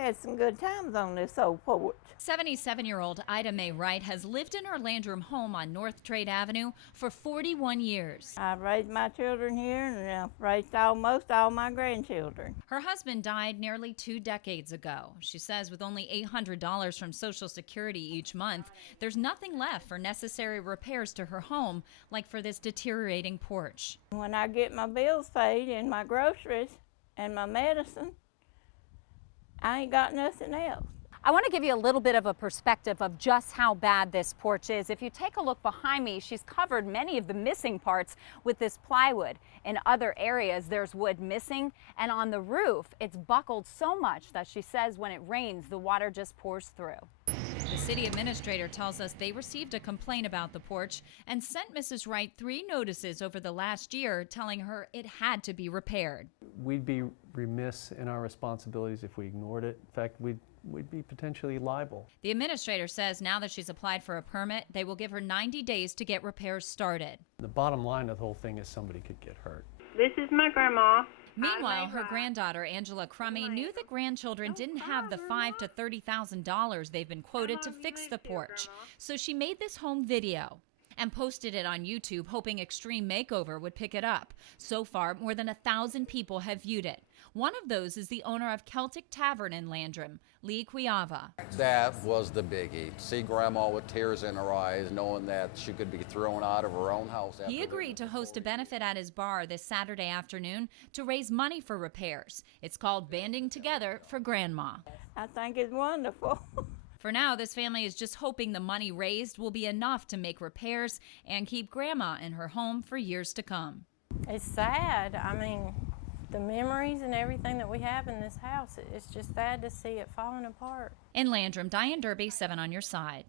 had some good times on this old porch. 77-year-old Ida Mae Wright has lived in her Landrum home on North Trade Avenue for 41 years. I raised my children here and I've raised almost all my grandchildren. Her husband died nearly 2 decades ago. She says with only $800 from Social Security each month, there's nothing left for necessary repairs to her home, like for this deteriorating porch. When I get my bills paid and my groceries and my medicine, I ain't got nothing else. I want to give you a little bit of a perspective of just how bad this porch is. If you take a look behind me, she's covered many of the missing parts with this plywood. In other areas, there's wood missing, and on the roof, it's buckled so much that she says when it rains, the water just pours through. The city administrator tells us they received a complaint about the porch and sent Mrs. Wright 3 notices over the last year telling her it had to be repaired. We'd be remiss in our responsibilities if we ignored it. In fact, we'd be potentially liable. The administrator says now that she's applied for a permit, they will give her 90 days to get repairs started. The bottom line of the whole thing is somebody could get hurt. This is my grandma. Meanwhile, her granddaughter, Angela Crummy, knew the grandchildren didn't have the $5,000 to $30,000 they've been quoted to fix the porch. So she made this home video and posted it on YouTube, hoping Extreme Makeover would pick it up. So far, more than 1,000 people have viewed it. One of those is the owner of Celtic Tavern in Landrum, Lee Quiava. That was the biggie. See Grandma with tears in her eyes, knowing that she could be thrown out of her own house. He agreed to host a benefit at his bar this Saturday afternoon to raise money for repairs. It's called Banding Together for Grandma. I think it's wonderful. For now, this family is just hoping the money raised will be enough to make repairs and keep Grandma in her home for years to come. It's sad. I mean, the memories and everything that we have in this house, it's just sad to see it falling apart. In Landrum, Diane Derby, 7 on your side.